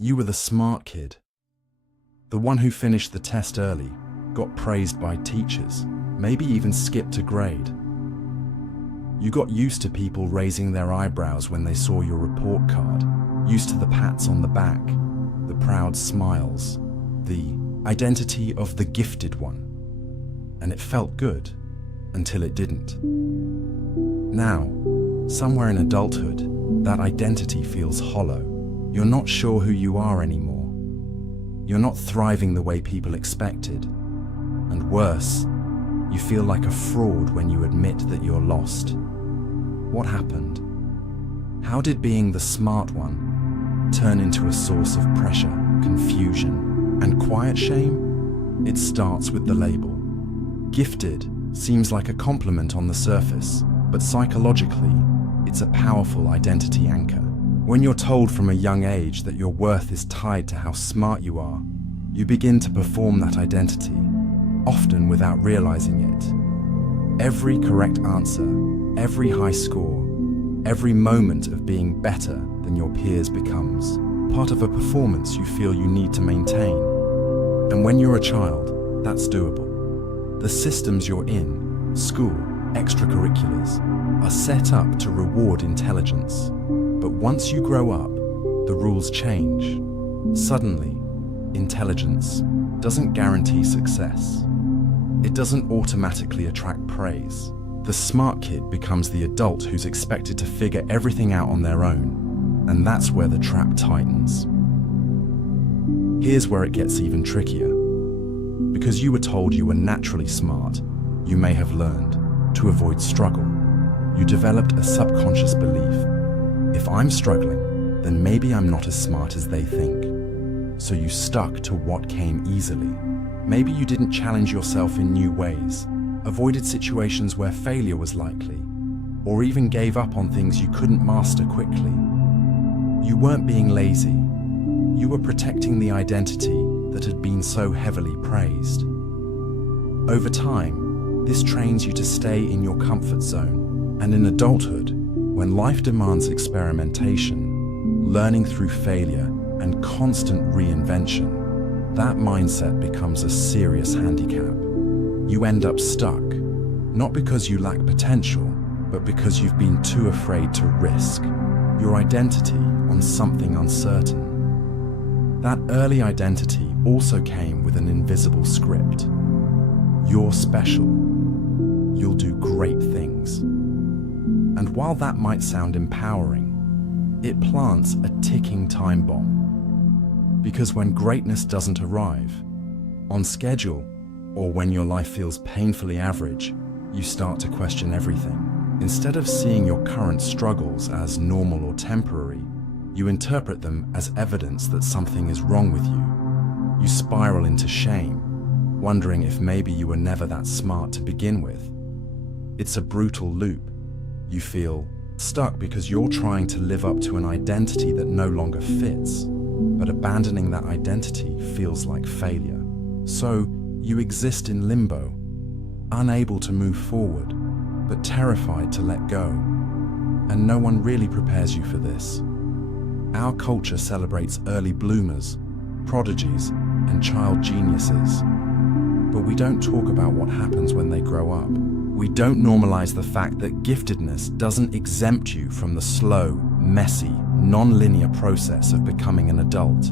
You were the smart kid, the one who finished the test early, got praised by teachers, maybe even skipped a grade. You got used to people raising their eyebrows when they saw your report card, used to the pats on the back, the proud smiles, the identity of the gifted one. And it felt good until it didn't. Now, somewhere in adulthood, that identity feels hollow. You're not sure who you are anymore. You're not thriving the way people expected. And worse, you feel like a fraud when you admit that you're lost. What happened? How did being the smart one turn into a source of pressure, confusion, and quiet shame? It starts with the label. Gifted seems like a compliment on the surface, but psychologically, it's a powerful identity anchor. When you're told from a young age that your worth is tied to how smart you are, you begin to perform that identity, often without realizing it. Every correct answer, every high score, every moment of being better than your peers becomes part of a performance you feel you need to maintain. And when you're a child, that's doable. The systems you're in, school, extracurriculars, are set up to reward intelligence. But once you grow up, the rules change. Suddenly, intelligence doesn't guarantee success. It doesn't automatically attract praise. The smart kid becomes the adult who's expected to figure everything out on their own, and that's where the trap tightens. Here's where it gets even trickier. Because you were told you were naturally smart, you may have learned to avoid struggle. You developed a subconscious belief: if I'm struggling, then maybe I'm not as smart as they think. So you stuck to what came easily. Maybe you didn't challenge yourself in new ways, avoided situations where failure was likely, or even gave up on things you couldn't master quickly. You weren't being lazy. You were protecting the identity that had been so heavily praised. Over time, this trains you to stay in your comfort zone, and in adulthood, when life demands experimentation, learning through failure, and constant reinvention, that mindset becomes a serious handicap. You end up stuck, not because you lack potential, but because you've been too afraid to risk your identity on something uncertain. That early identity also came with an invisible script. You're special. You'll do great things. And while that might sound empowering, it plants a ticking time bomb. Because when greatness doesn't arrive, on schedule, or when your life feels painfully average, you start to question everything. Instead of seeing your current struggles as normal or temporary, you interpret them as evidence that something is wrong with you. You spiral into shame, wondering if maybe you were never that smart to begin with. It's a brutal loop. You feel stuck because you're trying to live up to an identity that no longer fits, but abandoning that identity feels like failure. So you exist in limbo, unable to move forward, but terrified to let go. And no one really prepares you for this. Our culture celebrates early bloomers, prodigies, and child geniuses. But we don't talk about what happens when they grow up. We don't normalize the fact that giftedness doesn't exempt you from the slow, messy, non-linear process of becoming an adult.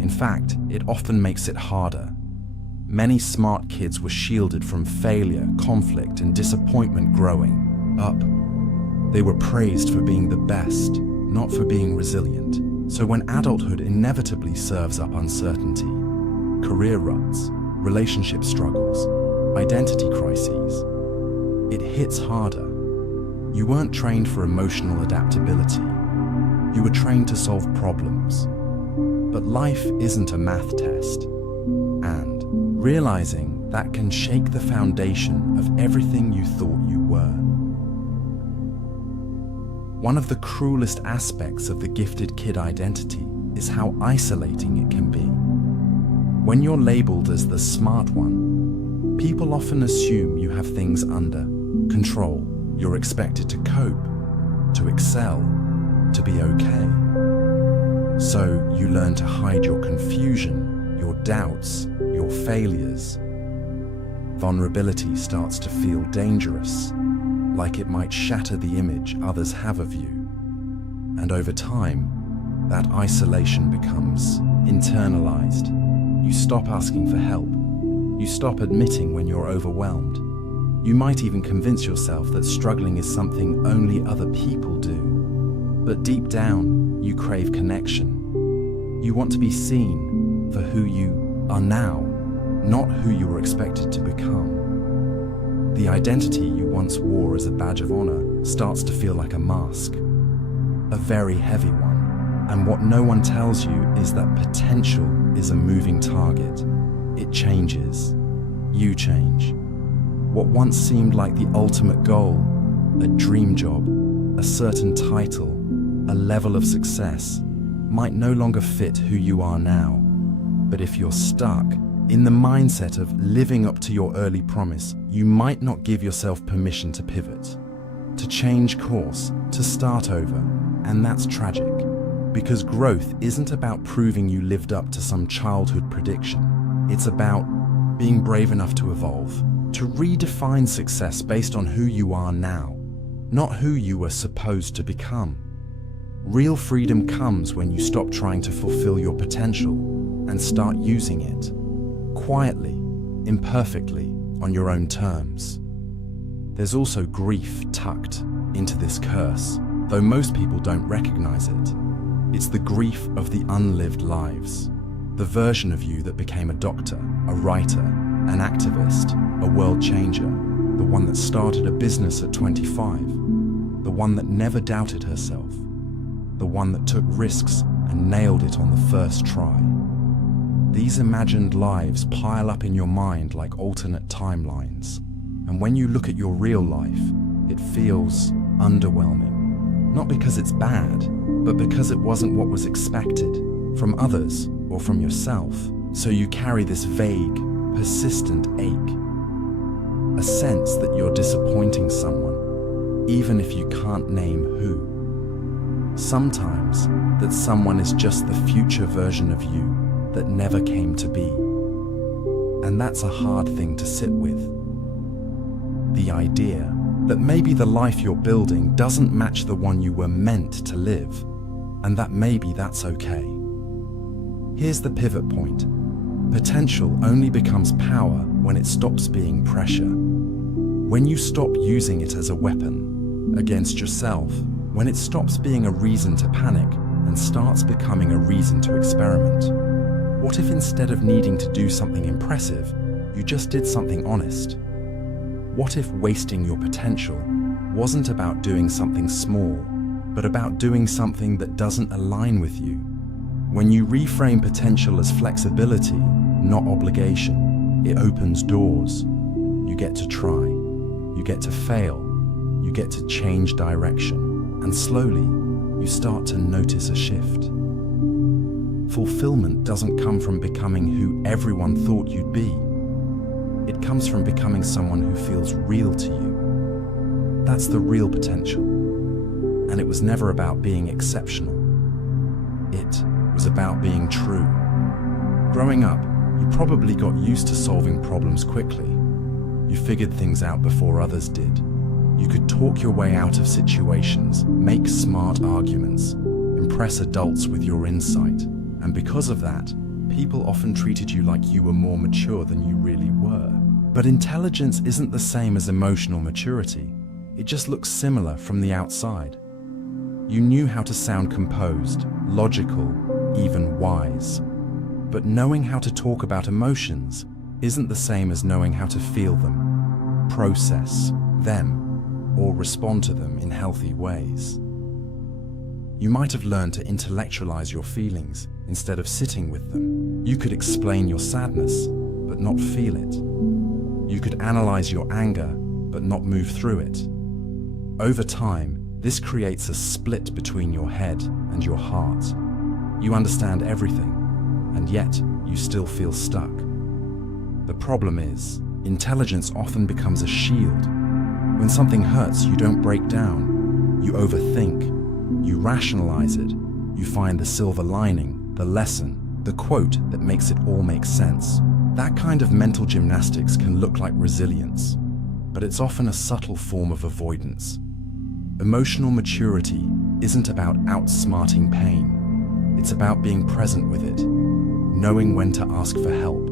In fact, it often makes it harder. Many smart kids were shielded from failure, conflict, and disappointment growing up. They were praised for being the best, not for being resilient. So when adulthood inevitably serves up uncertainty, career ruts, relationship struggles, identity crises, it hits harder. You weren't trained for emotional adaptability. You were trained to solve problems. But life isn't a math test. And realizing that can shake the foundation of everything you thought you were. One of the cruelest aspects of the gifted kid identity is how isolating it can be. When you're labeled as the smart one, people often assume you have things under control. You're expected to cope, to excel, to be okay. So you learn to hide your confusion, your doubts, your failures. Vulnerability starts to feel dangerous, like it might shatter the image others have of you. And over time, that isolation becomes internalized. You stop asking for help. You stop admitting when you're overwhelmed. You might even convince yourself that struggling is something only other people do. But deep down, you crave connection. You want to be seen for who you are now, not who you were expected to become. The identity you once wore as a badge of honor starts to feel like a mask, a very heavy one. And what no one tells you is that potential is a moving target. It changes. You change. What once seemed like the ultimate goal, a dream job, a certain title, a level of success, might no longer fit who you are now. But if you're stuck in the mindset of living up to your early promise, you might not give yourself permission to pivot, to change course, to start over. And that's tragic, because growth isn't about proving you lived up to some childhood prediction. It's about being brave enough to evolve, to redefine success based on who you are now, not who you were supposed to become. Real freedom comes when you stop trying to fulfill your potential and start using it, quietly, imperfectly, on your own terms. There's also grief tucked into this curse, though most people don't recognize it. It's the grief of the unlived lives, the version of you that became a doctor, a writer, an activist, a world changer, the one that started a business at 25, the one that never doubted herself, the one that took risks and nailed it on the first try. These imagined lives pile up in your mind like alternate timelines, and when you look at your real life, it feels underwhelming. Not because it's bad, but because it wasn't what was expected from others or from yourself. So you carry this vague, persistent ache, a sense that you're disappointing someone, even if you can't name who. Sometimes that someone is just the future version of you that never came to be. And that's a hard thing to sit with. The idea that maybe the life you're building doesn't match the one you were meant to live, and that maybe that's okay. Here's the pivot point. Potential only becomes power when it stops being pressure. When you stop using it as a weapon against yourself, when it stops being a reason to panic and starts becoming a reason to experiment. What if instead of needing to do something impressive, you just did something honest? What if wasting your potential wasn't about doing something small, but about doing something that doesn't align with you? When you reframe potential as flexibility, not obligation, it opens doors. You get to try, you get to fail, you get to change direction, and slowly you start to notice a shift. Fulfillment doesn't come from becoming who everyone thought you'd be. It comes from becoming someone who feels real to you. That's the real potential. And it was never about being exceptional. It was about being true. Growing up, you probably got used to solving problems quickly. You figured things out before others did. You could talk your way out of situations, make smart arguments, impress adults with your insight. And because of that, people often treated you like you were more mature than you really were. But intelligence isn't the same as emotional maturity. It just looks similar from the outside. You knew how to sound composed, logical, even wise. But knowing how to talk about emotions isn't the same as knowing how to feel them, process them, or respond to them in healthy ways. You might have learned to intellectualize your feelings instead of sitting with them. You could explain your sadness, but not feel it. You could analyze your anger, but not move through it. Over time, this creates a split between your head and your heart. You understand everything, and yet you still feel stuck. The problem is, intelligence often becomes a shield. When something hurts, you don't break down. You overthink. You rationalize it. You find the silver lining, the lesson, the quote that makes it all make sense. That kind of mental gymnastics can look like resilience, but it's often a subtle form of avoidance. Emotional maturity isn't about outsmarting pain. It's about being present with it, knowing when to ask for help,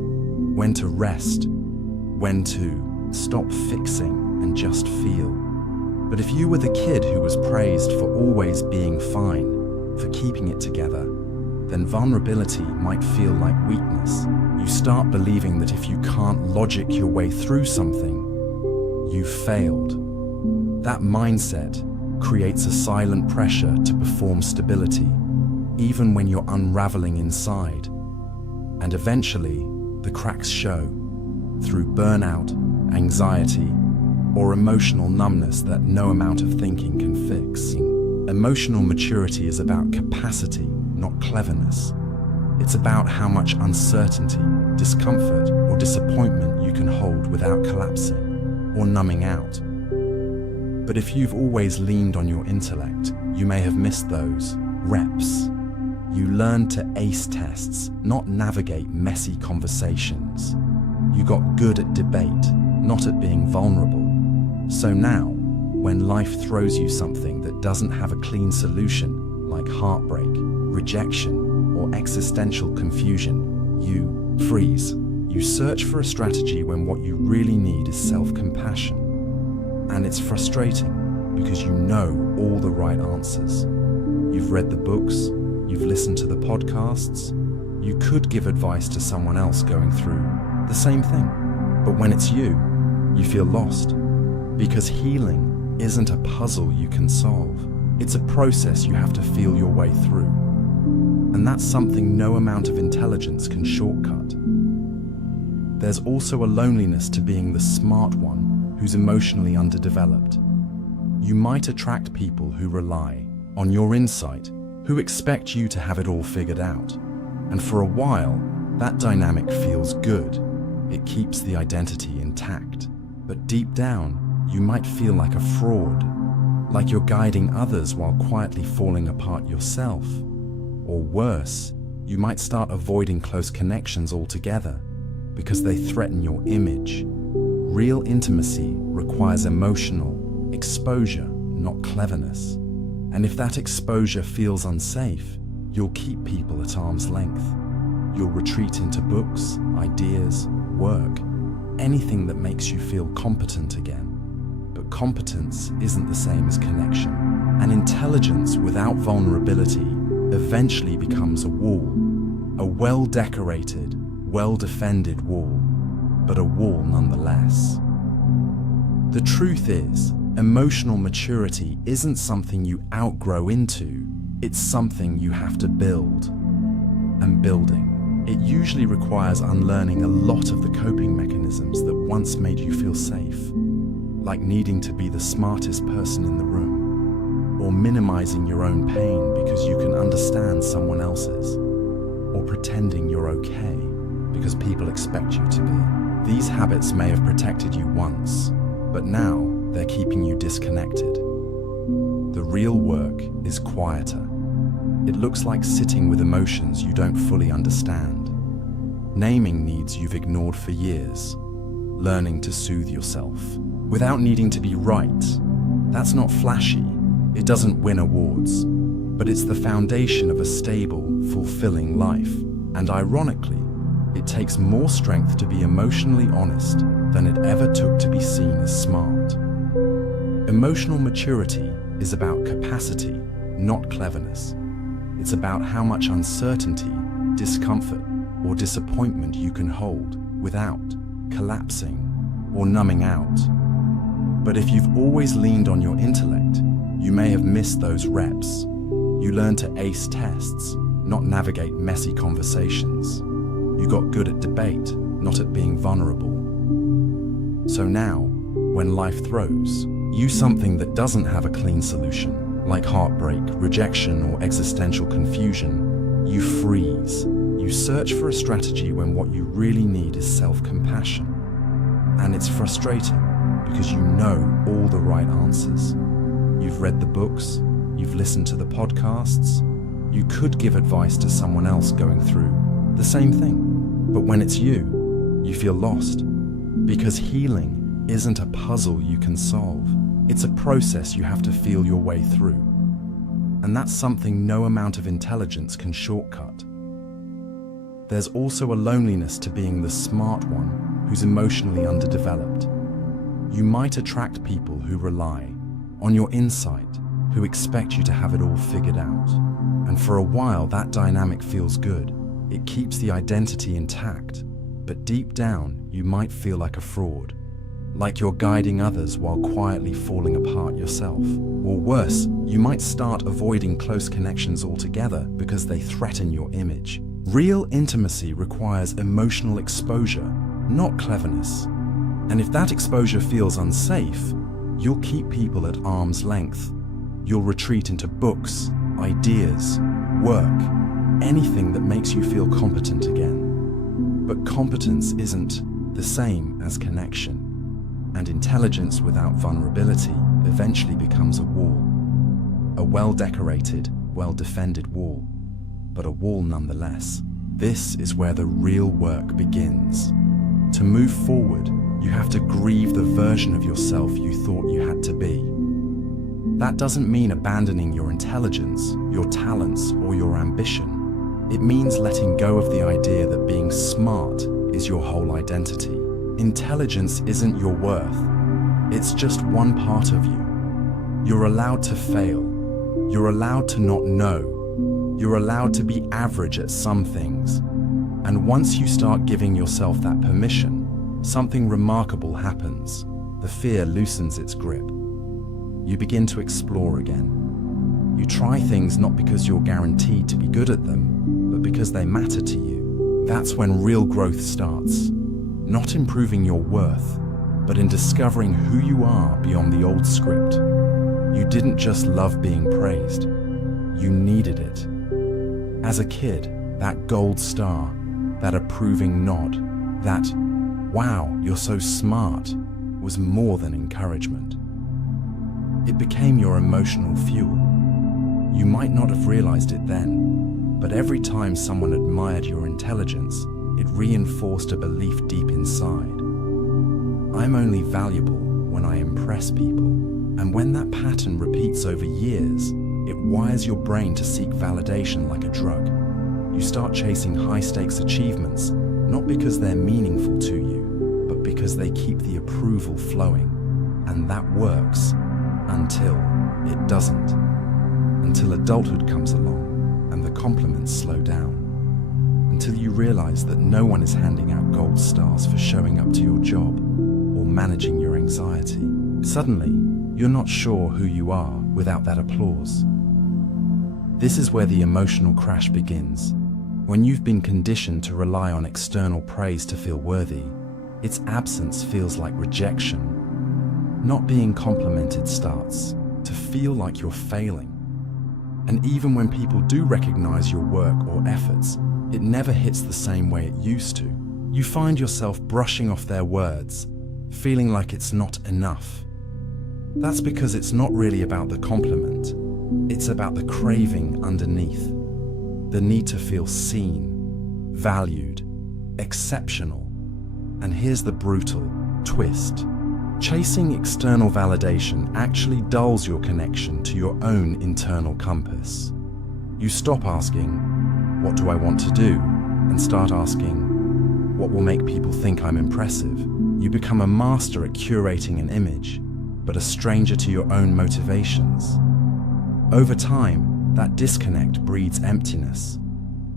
when to rest, when to stop fixing and just feel. But if you were the kid who was praised for always being fine, for keeping it together, then vulnerability might feel like weakness. You start believing that if you can't logic your way through something, you've failed. That mindset creates a silent pressure to perform stability, even when you're unraveling inside. And eventually, the cracks show through burnout, anxiety, or emotional numbness that no amount of thinking can fix. Emotional maturity is about capacity, not cleverness. It's about how much uncertainty, discomfort, or disappointment you can hold without collapsing or numbing out. But if you've always leaned on your intellect, you may have missed those reps. You learned to ace tests, not navigate messy conversations. You got good at debate, not at being vulnerable. So now, when life throws you something that doesn't have a clean solution, like heartbreak, rejection, or existential confusion, you freeze. You search for a strategy when what you really need is self-compassion. And it's frustrating because you know all the right answers. You've read the books, you've listened to the podcasts, you could give advice to someone else going through the same thing. But when it's you feel lost. Because healing isn't a puzzle you can solve. It's a process you have to feel your way through. And that's something no amount of intelligence can shortcut. There's also a loneliness to being the smart one who's emotionally underdeveloped. You might attract people who rely on your insight, who expect you to have it all figured out. And for a while, that dynamic feels good. It keeps the identity intact. But deep down, you might feel like a fraud, like you're guiding others while quietly falling apart yourself. Or worse, you might start avoiding close connections altogether because they threaten your image. Real intimacy requires emotional exposure, not cleverness. And if that exposure feels unsafe, you'll keep people at arm's length. You'll retreat into books, ideas, work, anything that makes you feel competent again. But competence isn't the same as connection. And intelligence without vulnerability eventually becomes a wall. A well-decorated, well-defended wall, but a wall nonetheless. The truth is, emotional maturity isn't something you outgrow into, it's something you have to build. And building, it usually requires unlearning a lot of the coping mechanisms that once made you feel safe, like needing to be the smartest person in the room, or minimizing your own pain because you can understand someone else's, or pretending you're okay because people expect you to be. These habits may have protected you once, but now they're keeping you disconnected. The real work is quieter. It looks like sitting with emotions you don't fully understand, naming needs you've ignored for years, learning to soothe yourself without needing to be right. That's not flashy, it doesn't win awards, but it's the foundation of a stable, fulfilling life. And ironically, it takes more strength to be emotionally honest than it ever took to be seen as smart. Emotional maturity is about capacity, not cleverness. It's about how much uncertainty, discomfort, or disappointment you can hold without collapsing or numbing out. But if you've always leaned on your intellect, you may have missed those reps. You learned to ace tests, not navigate messy conversations. You got good at debate, not at being vulnerable. So now, when life throws you something that doesn't have a clean solution, like heartbreak, rejection, or existential confusion, you freeze. You search for a strategy when what you really need is self-compassion. And it's frustrating because you know all the right answers. You've read the books, you've listened to the podcasts, You could give advice to someone else going through the same thing. But when it's you feel lost. Because healing isn't a puzzle you can solve. It's a process you have to feel your way through. And that's something no amount of intelligence can shortcut. There's also a loneliness to being the smart one who's emotionally underdeveloped. You might attract people who rely on your insight, who expect you to have it all figured out. And for a while, that dynamic feels good. It keeps the identity intact. But deep down, you might feel like a fraud. Like you're guiding others while quietly falling apart yourself. Or worse, you might start avoiding close connections altogether because they threaten your image. Real intimacy requires emotional exposure, not cleverness. And if that exposure feels unsafe, you'll keep people at arm's length. You'll retreat into books, ideas, work, anything that makes you feel competent again. But competence isn't the same as connection. And intelligence without vulnerability eventually becomes a wall. A well-decorated, well-defended wall, but a wall nonetheless. This is where the real work begins. To move forward, you have to grieve the version of yourself you thought you had to be. That doesn't mean abandoning your intelligence, your talents, or your ambition. It means letting go of the idea that being smart is your whole identity. Intelligence isn't your worth. It's just one part of you. You're allowed to fail. You're allowed to not know. You're allowed to be average at some things. And once you start giving yourself that permission, something remarkable happens. The fear loosens its grip. You begin to explore again. You try things not because you're guaranteed to be good at them, but because they matter to you. That's when real growth starts. Not improving your worth, but in discovering who you are beyond the old script. You didn't just love being praised, you needed it. As a kid, that gold star, that approving nod, that, "Wow, you're so smart," was more than encouragement. It became your emotional fuel. You might not have realized it then, but every time someone admired your intelligence, it reinforced a belief deep inside. I'm only valuable when I impress people. And when that pattern repeats over years, it wires your brain to seek validation like a drug. You start chasing high-stakes achievements, not because they're meaningful to you, but because they keep the approval flowing. And that works until it doesn't. Until adulthood comes along and the compliments slow down. Until you realize that no one is handing out gold stars for showing up to your job or managing your anxiety. Suddenly, you're not sure who you are without that applause. This is where the emotional crash begins. When you've been conditioned to rely on external praise to feel worthy, its absence feels like rejection. Not being complimented starts to feel like you're failing. And even when people do recognize your work or efforts, it never hits the same way it used to. You find yourself brushing off their words, feeling like it's not enough. That's because it's not really about the compliment. It's about the craving underneath. The need to feel seen, valued, exceptional. And here's the brutal twist. Chasing external validation actually dulls your connection to your own internal compass. You stop asking, "What do I want to do?" and start asking, "What will make people think I'm impressive?" You become a master at curating an image, but a stranger to your own motivations. Over time, that disconnect breeds emptiness.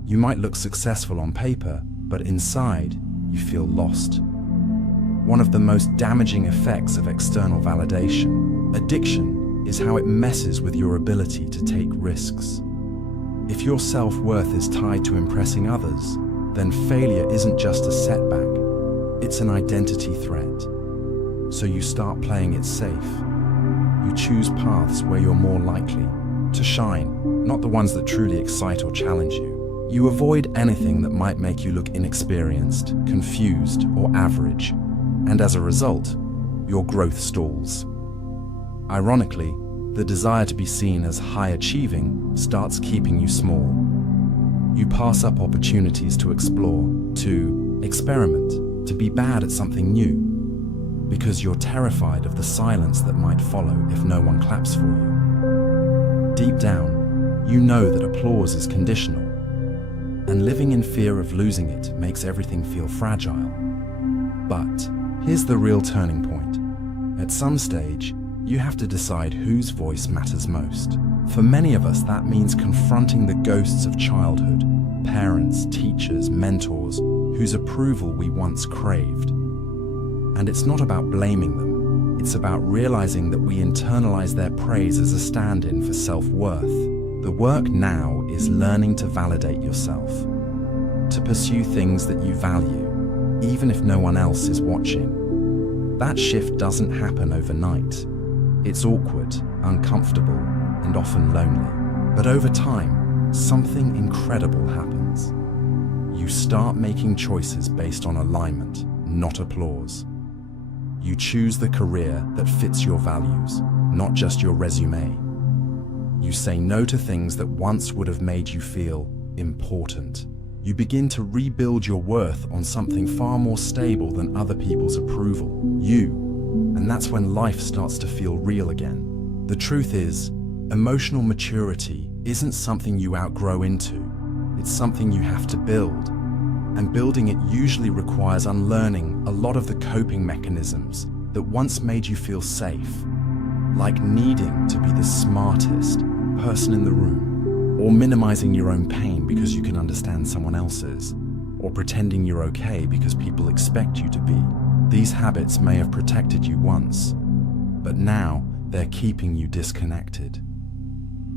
You might look successful on paper, but inside, you feel lost. One of the most damaging effects of external validation, addiction, is how it messes with your ability to take risks. If your self-worth is tied to impressing others, then failure isn't just a setback, it's an identity threat. So you start playing it safe. You choose paths where you're more likely to shine, not the ones that truly excite or challenge you. You avoid anything that might make you look inexperienced, confused, or average. And as a result, your growth stalls. Ironically, The desire to be seen as high-achieving starts keeping you small. You pass up opportunities to explore, to experiment, to be bad at something new, because you're terrified of the silence that might follow if no one claps for you. Deep down, you know that applause is conditional, and living in fear of losing it makes everything feel fragile. But here's the real turning point. At some stage, you have to decide whose voice matters most. For many of us, that means confronting the ghosts of childhood, parents, teachers, mentors, whose approval we once craved. And it's not about blaming them, it's about realizing that we internalize their praise as a stand-in for self-worth. The work now is learning to validate yourself, to pursue things that you value, even if no one else is watching. That shift doesn't happen overnight. It's awkward, uncomfortable, and often lonely. But over time, something incredible happens. You start making choices based on alignment, not applause. You choose the career that fits your values, not just your resume. You say no to things that once would have made you feel important. You begin to rebuild your worth on something far more stable than other people's approval, you. And that's when life starts to feel real again. The truth is, emotional maturity isn't something you outgrow into. It's something you have to build. And building it usually requires unlearning a lot of the coping mechanisms that once made you feel safe. Like needing to be the smartest person in the room, or minimizing your own pain because you can understand someone else's, or pretending you're okay because people expect you to be. These habits may have protected you once, but now they're keeping you disconnected.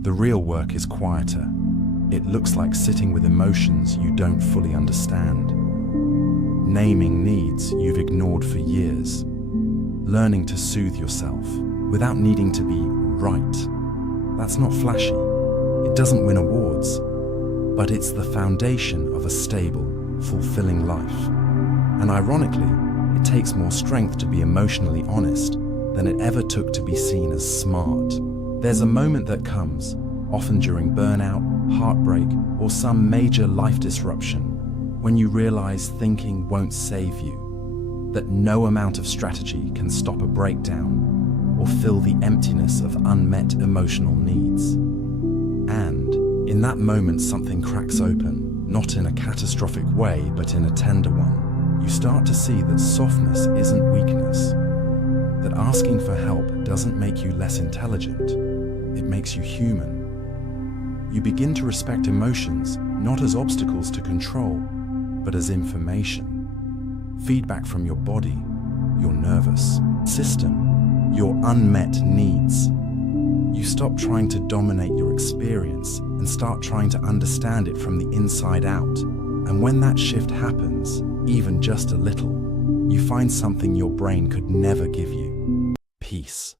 The real work is quieter. It looks like sitting with emotions you don't fully understand, naming needs you've ignored for years, learning to soothe yourself without needing to be right. That's not flashy. It doesn't win awards, but it's the foundation of a stable, fulfilling life. And ironically, it takes more strength to be emotionally honest than it ever took to be seen as smart. There's a moment that comes, often during burnout, heartbreak, or some major life disruption, when you realize thinking won't save you, that no amount of strategy can stop a breakdown or fill the emptiness of unmet emotional needs. And in that moment, something cracks open, not in a catastrophic way, but in a tender one. You start to see that softness isn't weakness, that asking for help doesn't make you less intelligent, it makes you human. You begin to respect emotions not as obstacles to control, but as information. Feedback from your body, your nervous system, your unmet needs. You stop trying to dominate your experience and start trying to understand it from the inside out. And when that shift happens, even just a little, you find something your brain could never give you: peace.